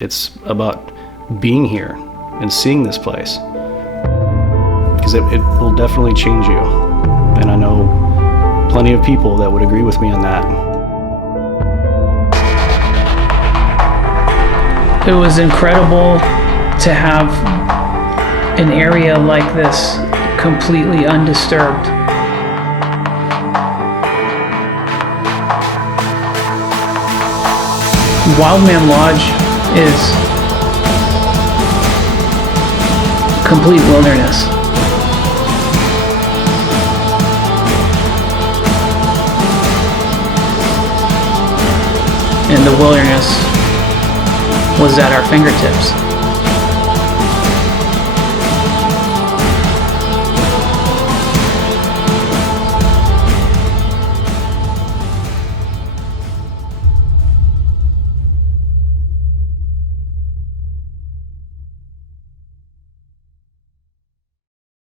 It's about being here and seeing this place, because it will definitely change you. And I know plenty of people that would agree with me on that. It was incredible to have an area like this completely undisturbed. Wildman Lodge is complete wilderness. And the wilderness was at our fingertips.